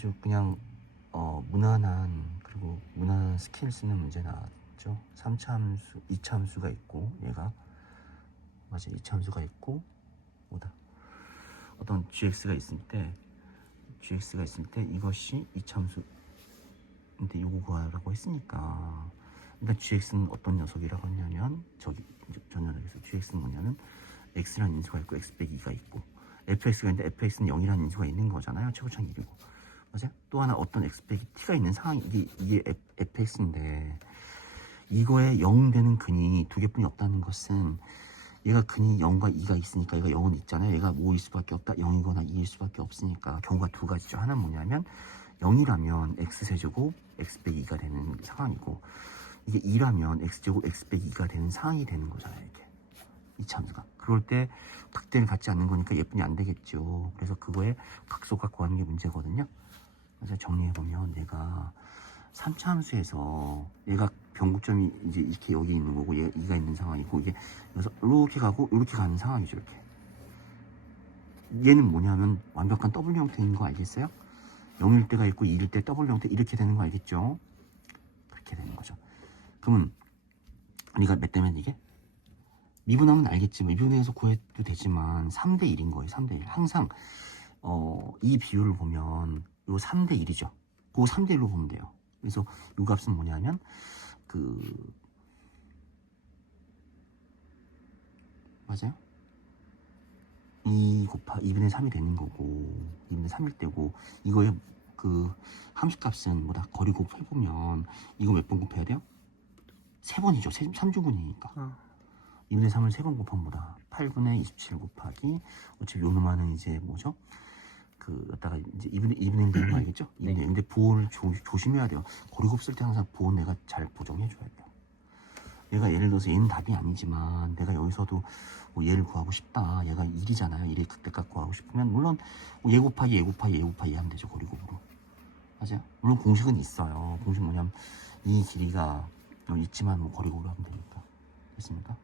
아주 그냥 어, 무난한 그리고 무난한 스킬 쓰는 문제 나왔죠. 3차 함수, 2차 함수가 있고 얘가. 맞아 2차 함수가 있고 뭐다. 어떤 gx가 있을 때 gx가 있을 때 이것이 2차 함수 근데 요거 구하라고 했으니까. 일단 gx는 어떤 녀석이라고 했냐면 저기 전 녀석에서 gx는 뭐냐면 x라는 인수가 있고 x 빼기 2가 있고. Fx가 있는데 fx는 0이라는 인수가 있는 거잖아요. 최고창 1이고 맞아요? 또 하나 어떤 t가 있는 상황이 이게, 이게 fx인데 이거에 0 되는 근이 두 개뿐이 없다는 것은 얘가 근이 0과 2가 있으니까 얘가 0은 있잖아요. 얘가 5일 수밖에 없다? 0이거나 2일 수밖에 없으니까 경우가 두 가지죠. 하나는 뭐냐면 0이라면 x세제곱 x 빼기 2가 되는 상황이고 이게 2라면 x제곱 x 빼기 2가 되는 상황이 되는 거잖아요 이게. 이 참수가 그럴 때 극대를 갖지 않는 거니까 예쁜이 안 되겠죠 그래서 그거에 각소가 구하는 게 문제거든요 그래서 정리해보면 얘가 3차 함수에서 얘가 변곡점이 이제 이렇게 여기 있는 거고 얘가 2가 있는 상황이고 이게 그래서 이렇게 가고 이렇게 가는 상황이죠 이렇게 얘는 뭐냐면 완벽한 W 형태인 거 알겠어요? 0일 때가 있고 2일 때 W 형태 이렇게 되는 거 알겠죠? 그렇게 되는 거죠 그러면 우리가 몇 대면 이게? 미분하면 알겠지. 미분해서 구해도 되지만 3대 1인 거예요 3대 1 항상 어, 이 비율을 보면 요 3대 1이죠. 그거 3대 1로 보면 돼요. 그래서 요 값은 뭐냐면 그 맞아요? 2 곱하 2분의 3이 되는 거고 2분의 3일 때고 이거의 그 함수값은 뭐다? 거리 곱해보면 이거 몇 번 곱해야 돼요? 세 번이죠. 3주분이니까. 어. 2분의 3을 세번 곱하면 뭐다 8분의 27 곱하기 어차피 요 놈아는 이제 뭐죠? 그 여기다가 이제 2분의 2분의 되는 거 알겠죠? 네. 2분의 근데 부호를 조, 조심해야 돼요 고리곱 쓸 때 항상 부호 내가 잘 보정해 줘야 돼요 얘가 예를 들어서 얘는 답이 아니지만 내가 여기서도 뭐 얘를 구하고 싶다 얘가 1이잖아요 1의 극대값 구하고 싶으면 물론 뭐얘 곱하기 얘 곱하기 얘 곱하기 얘 하면 되죠 고리곱으로 맞아요 물론 공식은 있어요 공식 뭐냐면 이 길이가 있지만 뭐 거리곱으로 하면 되니까 됐습니까?